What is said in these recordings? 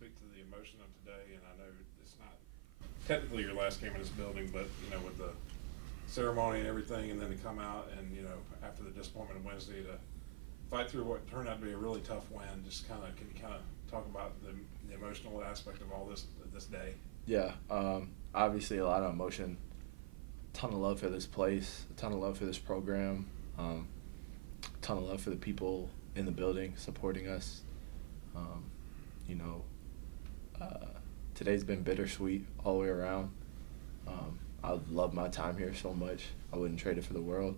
speak to the emotion of today? And I know it's not technically your last game in this building, but with the ceremony and everything, and then to come out and after the disappointment of Wednesday to fight through what turned out to be a really tough win. Just can you talk about the emotional aspect of all this day? Yeah, obviously a lot of emotion, ton of love for this place, a ton of love for this program, a ton of love for the people in the building supporting us. You know, today's been bittersweet all the way around. I love my time here so much. I wouldn't trade it for the world.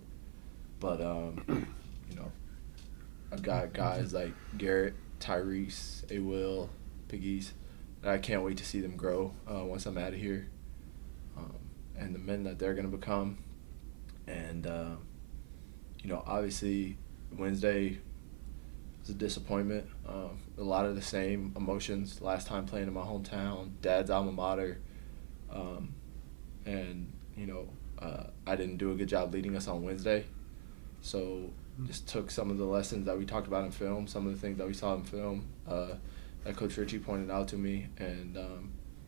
But, I've got guys like Garrett, Tyrese, A-Will, Piggies, that I can't wait to see them grow once I'm out of here, and the men that they're going to become. And, obviously Wednesday was a disappointment. A lot of the same emotions last time playing in my hometown, dad's alma mater. I didn't do a good job leading us on Wednesday. So just took some of the lessons that we talked about in film, some of the things that we saw in film that Coach Ritchie pointed out to me, and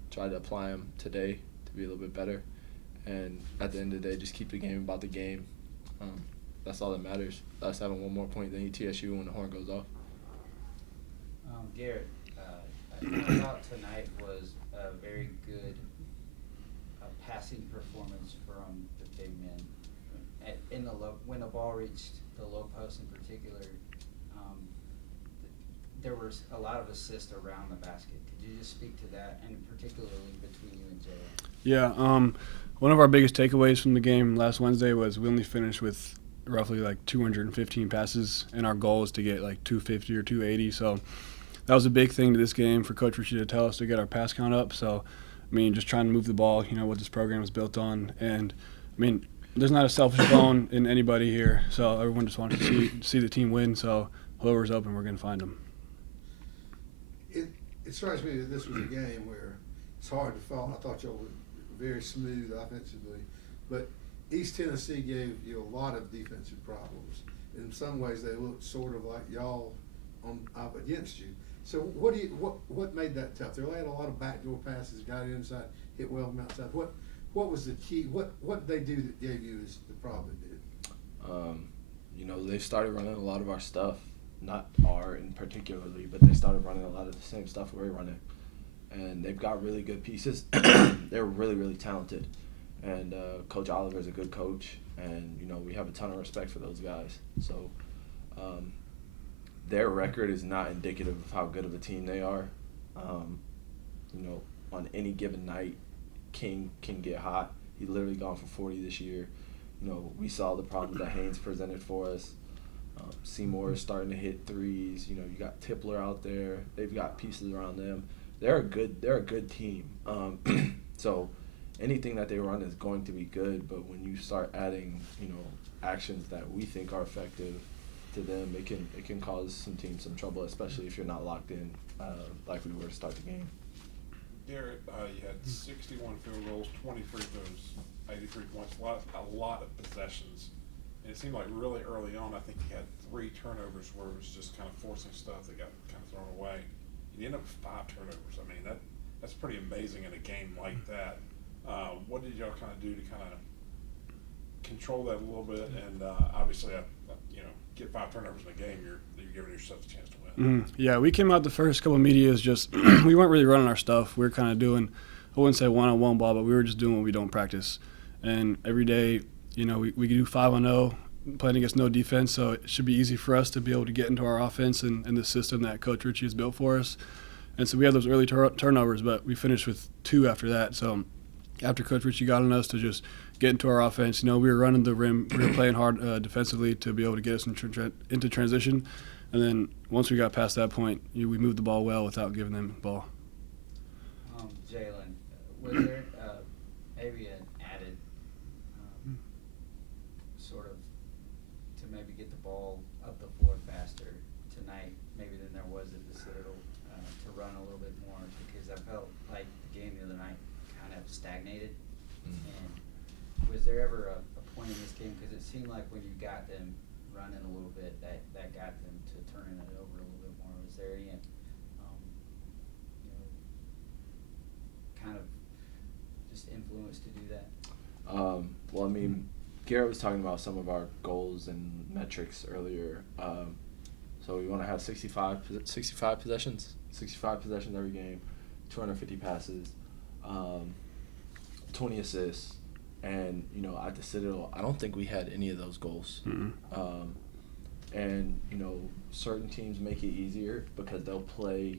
tried to apply them today to be a little bit better. And at the end of the day, just keep the game about the game. That's all that matters. Us having one more point than ETSU when the horn goes off. Garrett, I thought tonight was a very good passing performance from the big men. When the ball reached the low post in particular, there was a lot of assists around the basket. Could you just speak to that, and particularly between you and Jalen? Yeah, one of our biggest takeaways from the game last Wednesday was we only finished with roughly like 215 passes, and our goal is to get like 250 or 280. So that was a big thing to this game for Coach Ritchie to tell us to get our pass count up. So, just trying to move the ball, what this program is built on. And, there's not a selfish bone in anybody here. So everyone just wants to see the team win. So whoever's open, we're going to find them. It strikes me that this was a game where it's hard to follow. I thought y'all were very smooth offensively. But East Tennessee gave you a lot of defensive problems. In some ways, they looked sort of like y'all up against you. So what made that tough? They had a lot of backdoor passes, got inside, hit well from outside. What was the key? What did they do that gave you the problem it did? They started running a lot of our stuff, not our in particularly, but they started running a lot of the same stuff we're running. And they've got really good pieces. They're really, really talented. And Coach Oliver is a good coach, and, we have a ton of respect for those guys. So their record is not indicative of how good of a team they are. On any given night, King can get hot. He literally gone for 40 this year. We saw the problems that Hien presented for us. Seymour is starting to hit threes. You got Tipler out there. They've got pieces around them. They're a good team. So anything that they run is going to be good. But when you start adding, actions that we think are effective to them, it can cause some teams some trouble, especially if you're not locked in like we were to start the game. Garrett, you had 61 field goals, 20 free throws, 83 points, a lot of possessions. And it seemed like really early on, I think you had 3 turnovers where it was just kind of forcing stuff that got kind of thrown away. You end up with 5 turnovers. That's pretty amazing in a game like that. What did y'all kind of do to kind of control that a little bit? And obviously, get 5 turnovers in a game, you're giving yourself a chance to win. Yeah, we came out the first couple of medias just we weren't really running our stuff. We were kind of doing, I wouldn't say one-on-one ball, but we were just doing what we don't practice. And every day, we do 5-on-0, playing against no defense, so it should be easy for us to be able to get into our offense and the system that Coach Ritchie has built for us. And so we had those early turnovers, but we finished with 2 after that. So after Coach Ritchie got on us to just get into our offense, we were running the rim, we were playing hard defensively to be able to get us into transition. And then once we got past that point, we moved the ball well without giving them the ball. Jalen, was there maybe an added sort of to maybe get the ball up the floor faster tonight, maybe than there was at the Citadel, to run a little bit more? Because I felt like the game the other night kind of stagnated. And was there ever a point in this game, because it seemed like when you got them running a little bit, that got them to turning it over a little bit more? Was there any Well, I mean, Garrett was talking about some of our goals and metrics earlier. So we want to have 65 possessions, 65 possessions every game, 250 passes, 20 assists, and at the Citadel, I don't think we had any of those goals. Mm-hmm. And certain teams make it easier because they'll play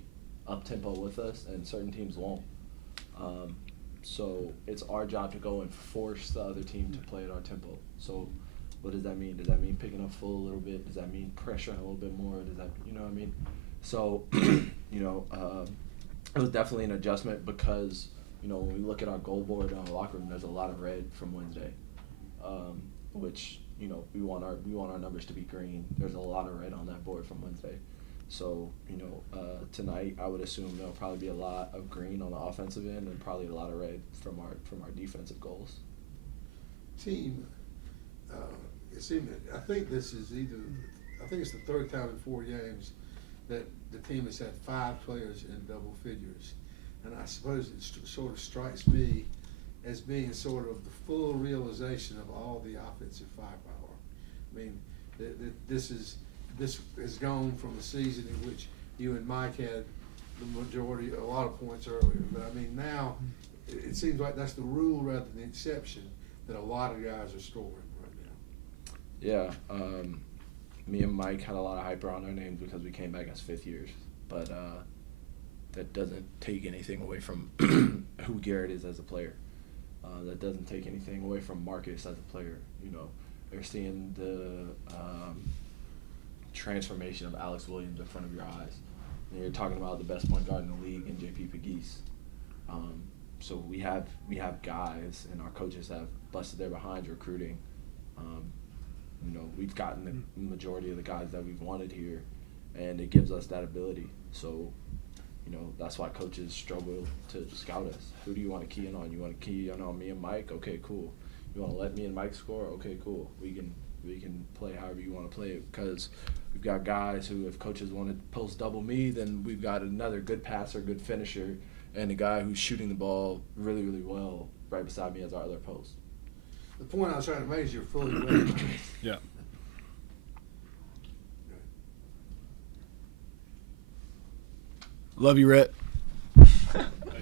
up tempo with us, and certain teams won't. So it's our job to go and force the other team to play at our tempo. So what does that mean? Does that mean picking up full a little bit? Does that mean pressuring a little bit more? Does that, what I mean? So, it was definitely an adjustment because, when we look at our goal board in our locker room, there's a lot of red from Wednesday, which, we want our numbers to be green. There's a lot of red on that board from Wednesday. So, tonight I would assume there'll probably be a lot of green on the offensive end and probably a lot of red from our defensive goals. Team, I think it's the third time in 4 games that the team has had 5 players in double figures. And I suppose it sort of strikes me as being sort of the full realization of all the offensive firepower. I mean, this has gone from a season in which you and Mike had a lot of points earlier. But I mean, now it seems like that's the rule rather than the exception, that a lot of guys are scoring right now. Yeah, me and Mike had a lot of hype around our names because we came back as 5th years, but that doesn't take anything away from who Garrett is as a player. That doesn't take anything away from Marcus as a player. They're seeing the transformation of Alex Williams in front of your eyes. And you're talking about the best point guard in the league in JP Pegues. So we have guys, and our coaches have busted their behinds recruiting. We've gotten the majority of the guys that we've wanted here, and it gives us that ability. So, that's why coaches struggle to scout us. Who do you want to key in on? You want to key in on me and Mike? Okay, cool. You want to let me and Mike score? Okay, cool. We can play however you want to play it, because we've got guys who, if coaches want to post double me, then we've got another good passer, good finisher, and a guy who's shooting the ball really, really well right beside me as our other post. The point I was trying to make is you're fully ready. Yeah. Love you, Rhett.